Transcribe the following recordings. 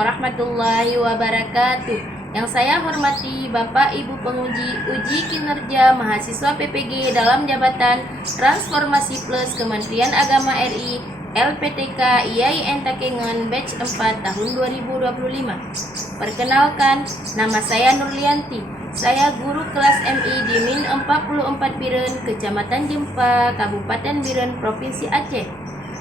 warahmatullahi wabarakatuh. Yang saya hormati Bapak Ibu penguji uji kinerja mahasiswa PPG dalam jabatan Transformasi Plus Kementerian Agama RI LPTK IAIN Takengon batch 4 tahun 2025. Perkenalkan, nama saya Nurlianti. Saya guru kelas MI di Min 44 Biren, Kecamatan Jempa, Kabupaten Biren, Provinsi Aceh.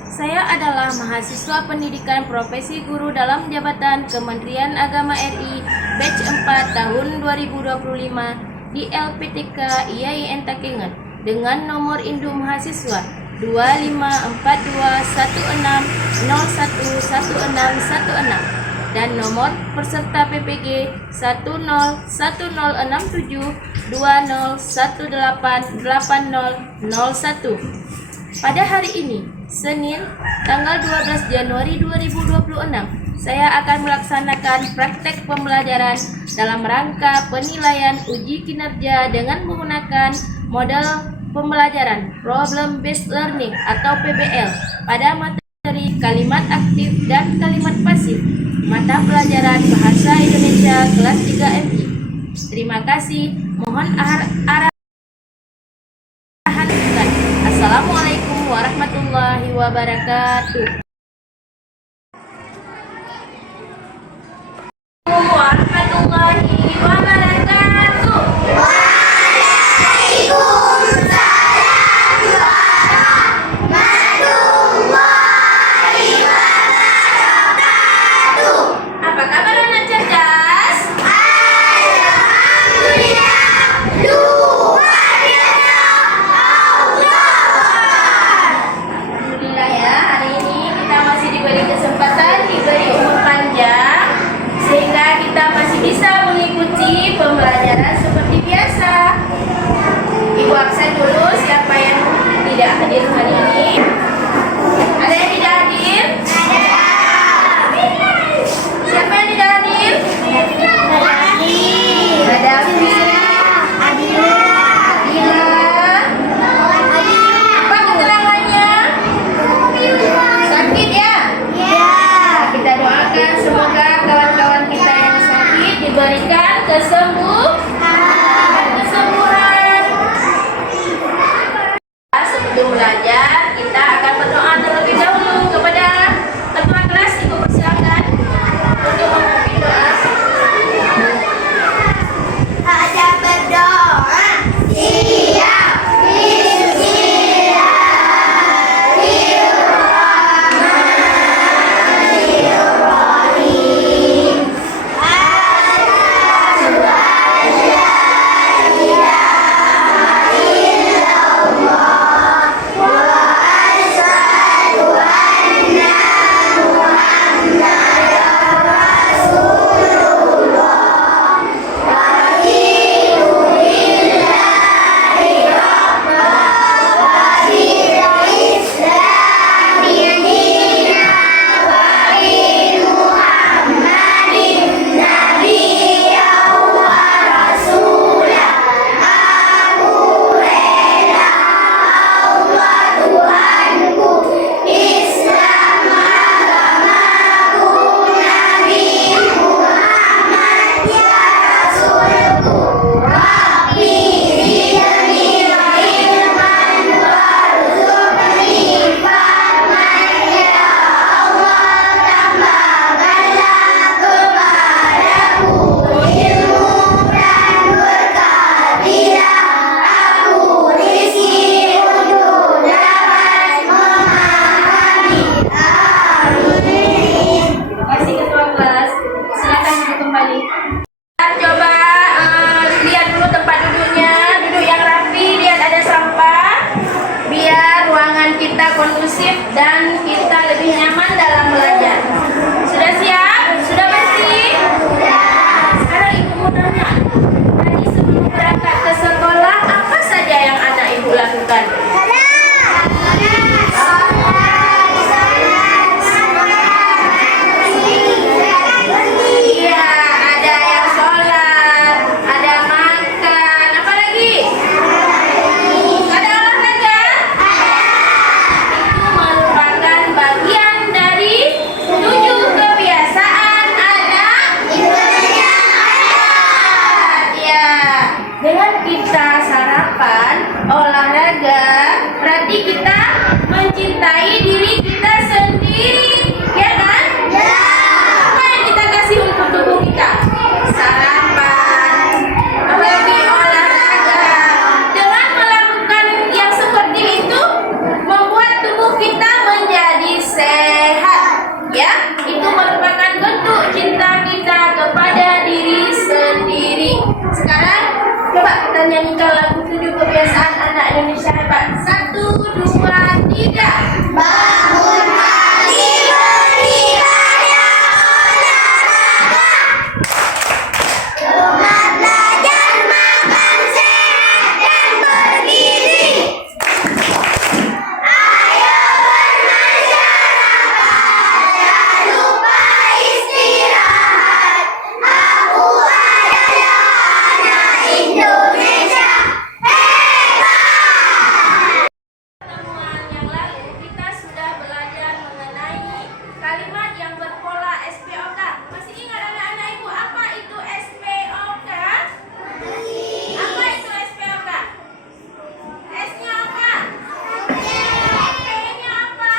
Saya adalah mahasiswa pendidikan profesi guru dalam jabatan Kementerian Agama RI batch 4 tahun 2025 di LPTK IAIN Takengon dengan nomor induk mahasiswa 254216011616 dan nomor peserta PPG 101012018001. Pada hari ini, Senin, tanggal 12 Januari 2026, saya akan melaksanakan praktek pembelajaran dalam rangka penilaian uji kinerja dengan menggunakan model pembelajaran Problem Based Learning atau PBL pada materi kalimat aktif dan kalimat pasif mata pelajaran Bahasa Indonesia kelas 3 MI. Terima kasih. Mohon arahan. Assalamualaikum warahmatullahi wabarakatuh. Warahmatullahi wabarakatuh. Apa kabar anak cerdas? Alhamdulillah ya, hari ini kita masih diberi kesempatan, diberi umur panjang, sehingga kita masih bisa mengikuti mencintai diri kita sendiri, ya kan? Apa yang kita kasih untuk tubuh kita? Sarapan, apalagi olahraga. Dengan melakukan yang seperti itu, membuat tubuh kita menjadi sehat, ya. Itu merupakan bentuk cinta kita kepada diri sendiri. Sekarang coba kita nyanyikan lagu 7 kebiasaan anak Indonesia hebat. 1, 2, 3. Bangun pagi beribadah olahraga, rumah belajar makan sehat dan bergizi. Ayo bermasyarakat, jangan lupa istirahat. Aku adalah anak Indonesia hebat. Pertemuan yang lalu kita sudah belajar mengenai kalimat yang berpola SPOK. Masih ingat anak-anak ibu apa itu SPOK? Apa itu SPOK? S-nya apa? P-nya apa?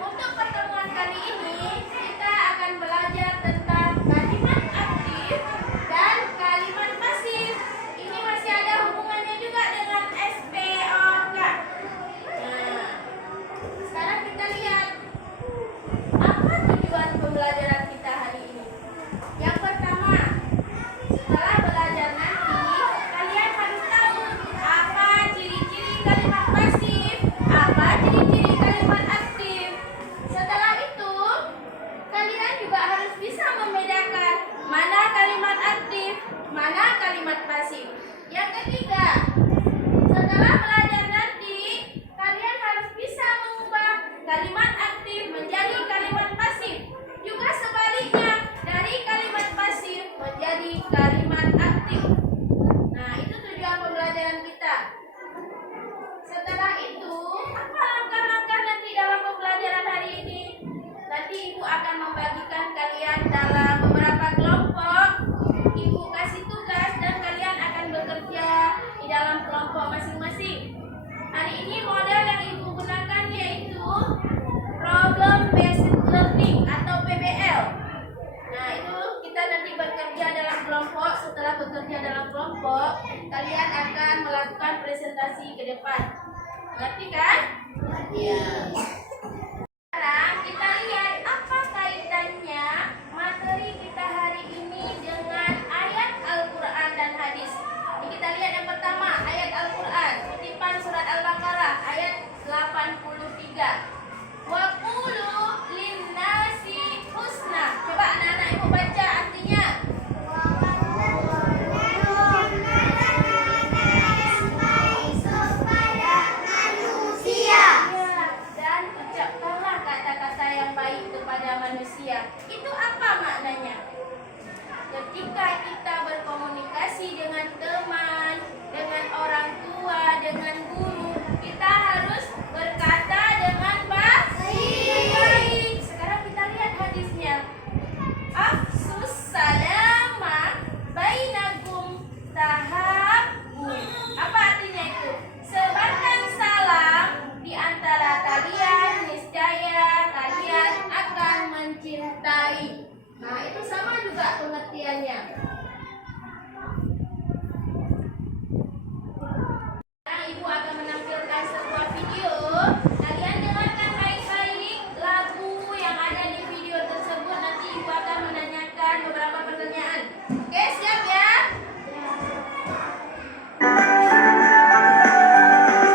Untuk pertemuan kali ini kita akan belajar tentang kalimat aktif dan kalimat pasif. Ini masih ada hubungannya juga dengan SPOK. Nah, sekarang kita lihat apa tujuan pembelajaran kita hari ini. Yang pertama, setelah belajar nanti, kalian harus tahu apa ciri-ciri kalimat pasif, apa ciri-ciri kalimat aktif. Setelah itu, kalian juga harus bisa membedakan mana kalimat aktif, mana kalimat pasif. Yang ketiga, setelah belajar nanti, kalian harus bisa mengubah kalimat aktif menjadi kalimat pasif. Juga sebaliknya, dari kalimat pasif menjadi kalimat aktif. Nah, itu tujuan pembelajaran kita. Setelah itu, apa langkah-langkah nanti dalam pembelajaran hari ini? Nanti Ibu akan membagikan kalian dalam beberapa kelompok. Ibu kasih tugas dan kalian akan bekerja di dalam kelompok masing-masing. Hari ini model yang Ibu gunakan yaitu Problem Based Learning atau PBL. Nah, itu kita nanti bekerja dalam kelompok. Setelah bekerja dalam kelompok, kalian akan melakukan presentasi ke depan. Ngerti kan? Iya. Sekarang kita lihat apa kaitannya materi kita hari ini dengan ayat Al-Quran dan hadis. Ini kita lihat yang pertama, ayat Al-Quran, kutipan surat Al-Baqarah ayat 83. Wa qulu linnasi husna. Coba anak-anak ibu baca artinya. manusia. Dan ucapkanlah kata-kata yang baik kepada manusia. Itu apa maknanya? Ketika kita berkomunikasi dengan teman, dengan orang tua, dengan guru, kita harus berkata dengan baik. Sekarang kita lihat hadisnya. Afsus salama bainakum tahabbu. Apa artinya itu? Sebarkan salam di antara kalian, niscaya kalian akan mencintai. Nah, itu sama juga pengertiannya. Sekarang Ibu akan menampilkan sebuah video. Kalian dengarkan baik-baik lagu yang ada di video tersebut. Nanti Ibu akan menanyakan beberapa pertanyaan. Oke, siap ya?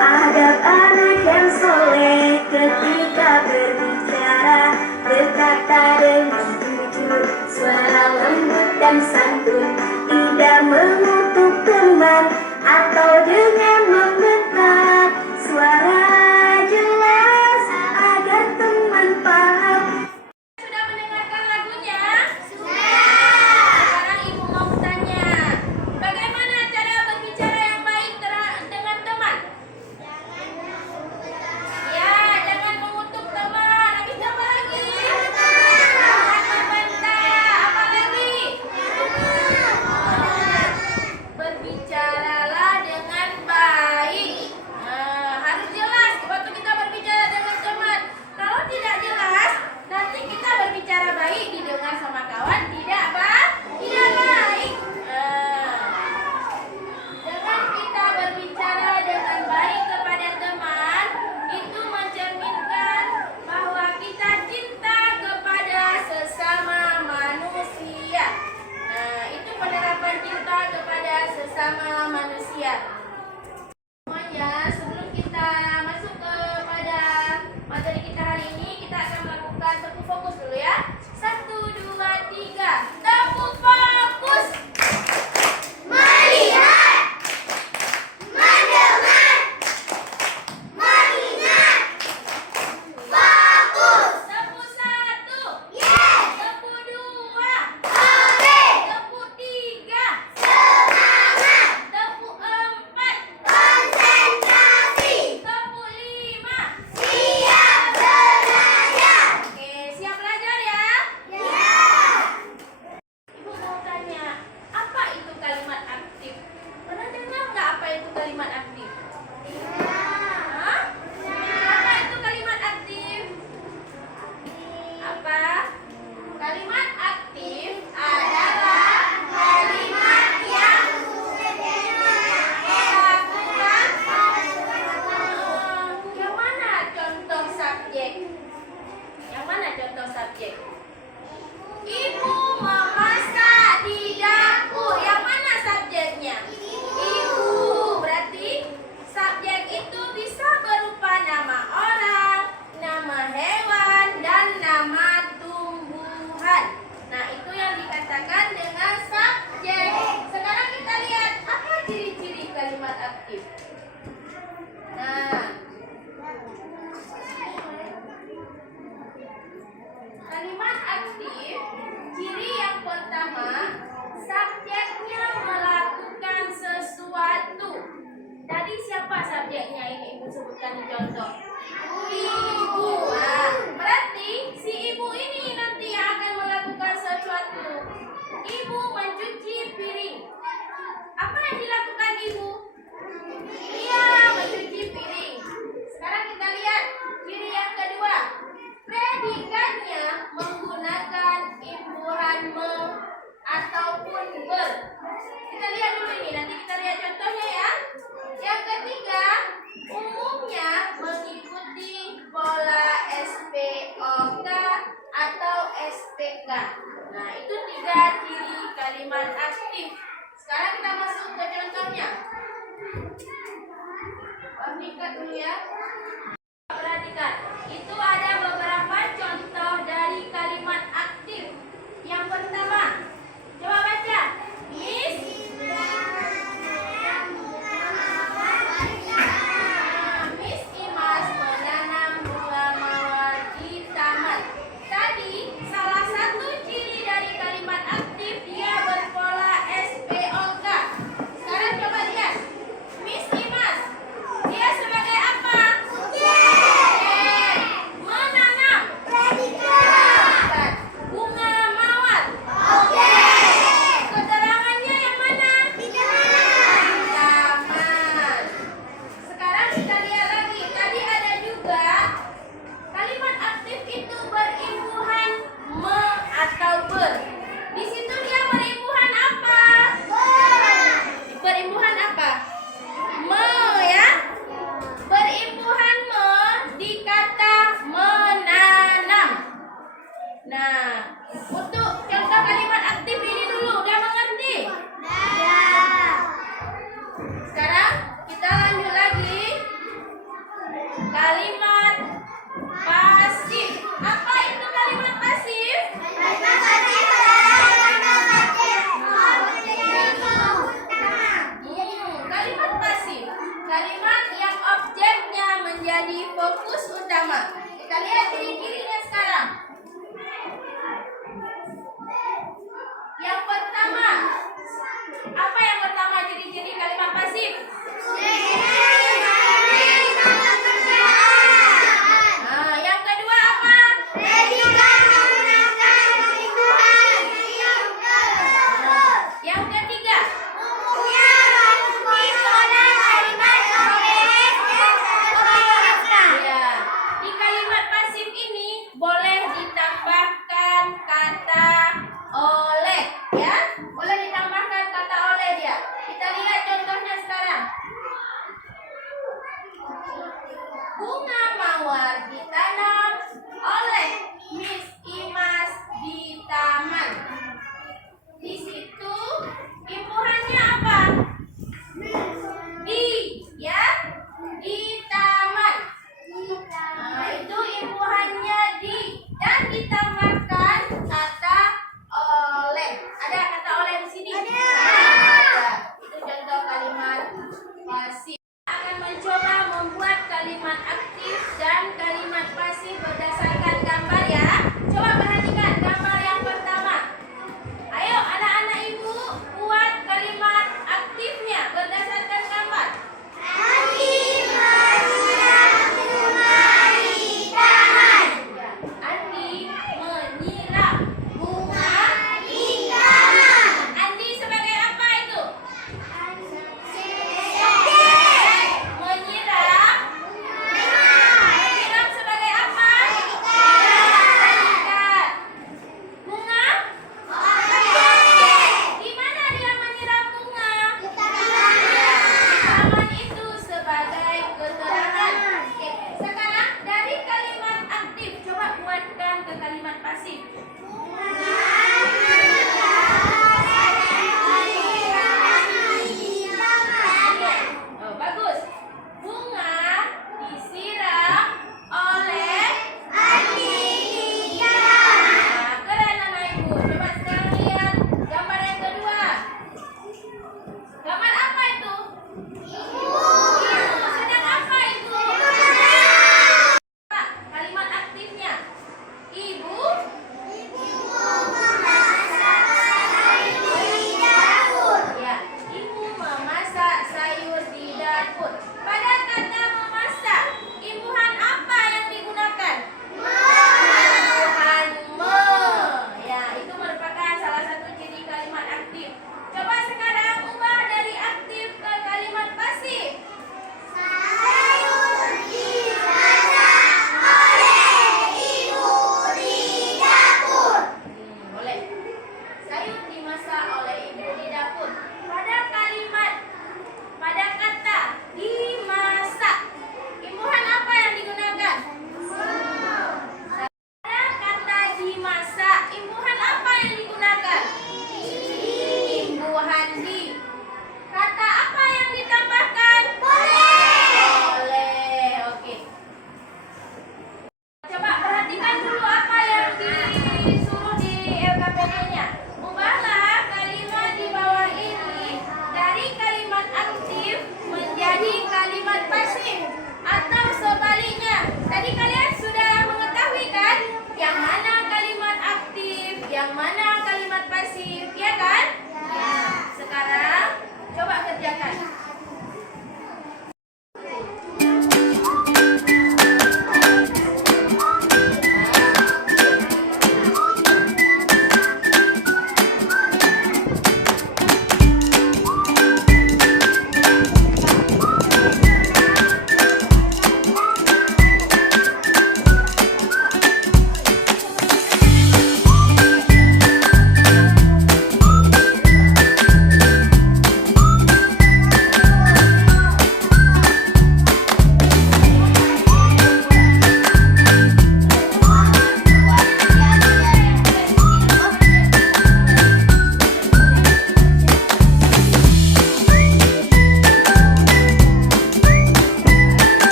Adab anak yang soleh ketika berbicara, berkata dengan jujur, suara lembut dan santun, tidak mengutuk teman atau dengan membentak, suara jelas agar teman paham. Sudah mendengarkan lagunya? Sekarang Ibu mau tanya, bagaimana cara berbicara yang baik dengan teman? Ya, jangan mengutuk teman. Habis apa lagi? Jangan membentak. Apa lagi? lakukan contoh? Ibu. Nah, berarti si ibu ini nanti yang akan melakukan sesuatu. Ibu mencuci piring. Apa yang dilakukan ibu? Iya, mencuci piring. Sekarang kita lihat ciri yang kedua. Predikatnya menggunakan imbuhan me ataupun ber. Kita lihat dulu ini, nanti kita lihat contohnya ya. Yang ketiga, umumnya mengikuti pola SPOK atau SPK. Nah, itu 3 ciri kalimat aktif. Sekarang kita masuk ke contohnya. Perhatikan dulu ya. Perhatikan, itu ada beberapa contoh dari kalimat aktif. Yang pertama, coba baca. Miss Miss Imas menanam bunga mawar di taman. Tadi salah satu ciri dari kalimat aktif dia berpola SPOK. Sekarang coba lihat. Miss Imas, dia sebagai apa? Subjek. Menanam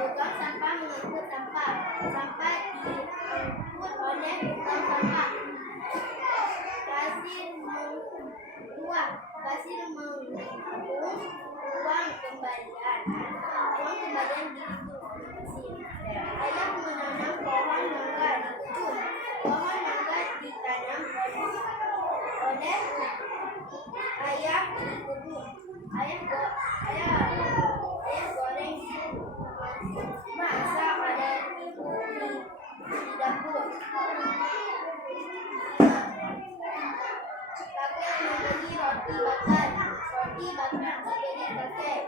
Tukang sampah mengangkut sampah. Sampah diangkut oleh tukang sampah. Kasir menghitung uang kembalian. Uang kembalian dihitung di mesin. Ayah menanam pohon mangga di kebun. Pohon mangga ditanam oleh ayah di kebun. Ayah goreng masak ada ibu di dapur. Kakek membeli roti bakar. Roti bakar dibeli kakek.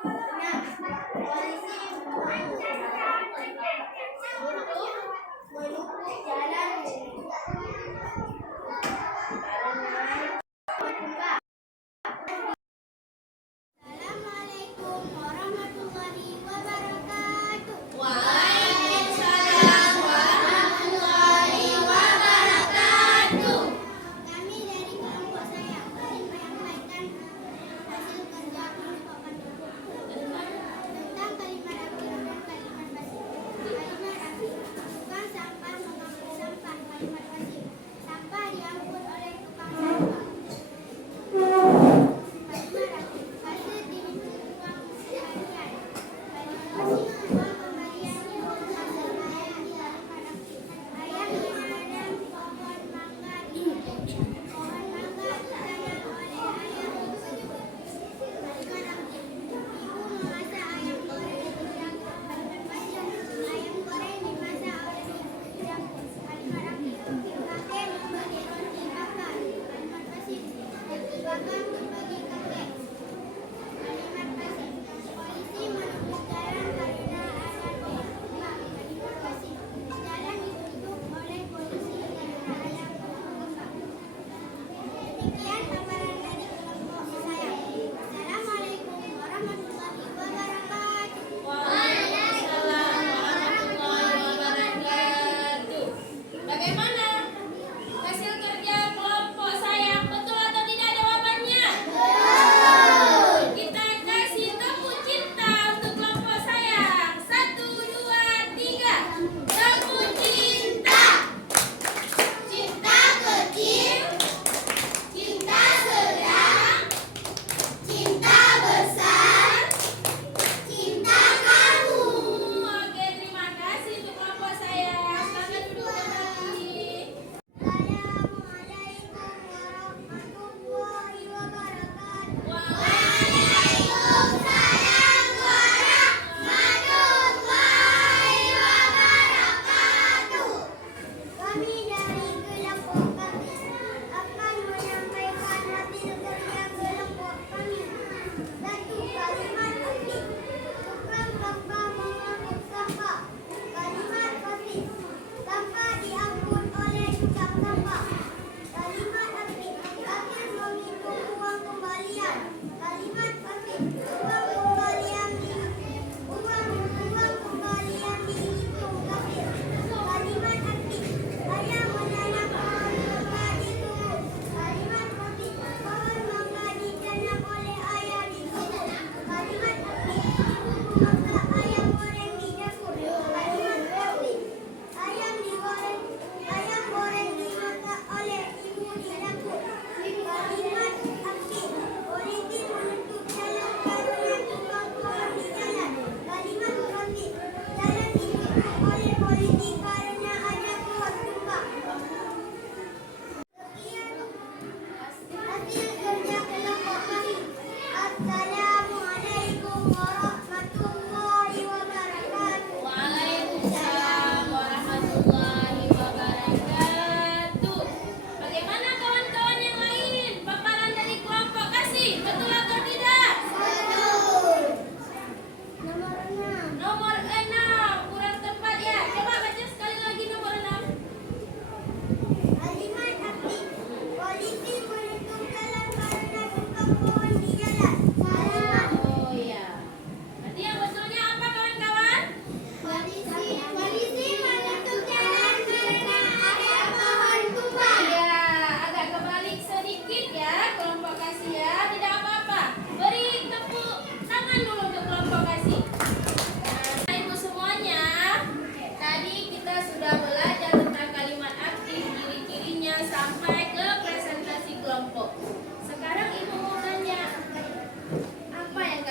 6. Polisi menutup jalan. Assalamualaikum warahmatullahi wabarakatuh. Waalaikumsalam warahmatullahi wabarakatuh. Kami dari kelompok saya ingin menyampaikan hasil kerja kelompok kami tentang kalimat akhir dan kalimat pasif. Kalimat akhir, tukang sampah mengangkut sampah. Kalimat pasif, sampah diangkut oleh tukang sampah. Kalimat akhir, kasir dihitung uang kembalian. Kalimat pasif, uang kembalian dihitung hasil ayah. Kalimat akhir, ayah menanam pohon mangga di kebun. Pohon mangga ditanam oleh ayah di kebun. Kalimat akhir, ibu memasak ayam goreng di dapur. Kalimat pasif, ayam goreng dimasak oleh ibu di dapur. Kalimat akhir, kakek membeli roti bakar. Kalimat pasif, roti bakar dibagi kakek. Kalimat pasif, polisi menutup jalan karena ada tembak. Kalimat pasif, jalan ditutup oleh polisi karena ada tembak. Demikian paparan dari kelompok saya. Assalamualaikum warahmatullahi wabarakatuh. Waalaikumsalam warahmatullahi wabarakatuh. Bagaimana hasil kerja kelompok saya? Betul atau tidak jawabannya?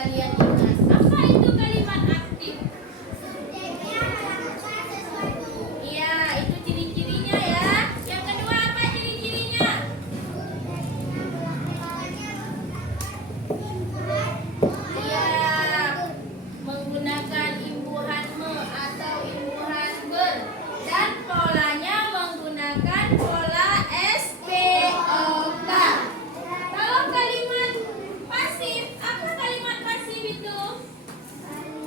kalian ingat. Apa itu kalimat aktif? Subjeknya melakukan sesuatu. Iya, itu ciri-cirinya ya. Yang kedua apa ciri-cirinya? Iya, menggunakan imbuhan me atau imbuhan ber, dan polanya menggunakan pola SPOK. Kalau kalimat pasif, apa kalimat pasif itu?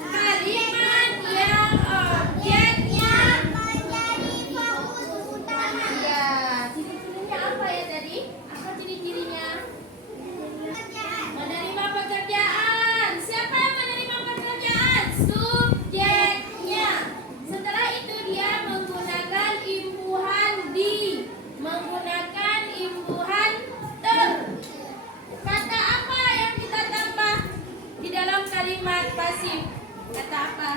Kalimat yang objeknya Menjadi fokus utama. ya. Ciri-cirinya apa ya tadi? Apa ciri-cirinya? Menerima pekerjaan. Siapa yang menerima pekerjaan? Subjeknya. Setelah itu dia menggunakan imbuhan di, menggunakan imbuhan ter. Kata apa yang kita tambah di dalam kalimat pasif? Kata apa?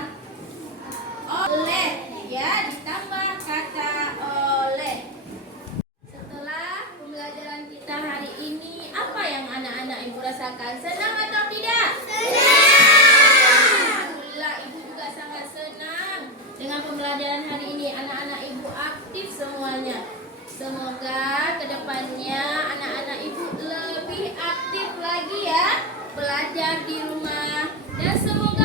Oleh. Ya, ditambah kata oleh. Setelah pembelajaran kita hari ini, apa yang anak-anak ibu rasakan? Senang atau tidak? Alhamdulillah, ibu juga sangat senang dengan pembelajaran hari ini. Anak-anak ibu aktif semuanya. Semoga kedepannya anak-anak ibu lebih aktif lagi ya, belajar di rumah, dan semoga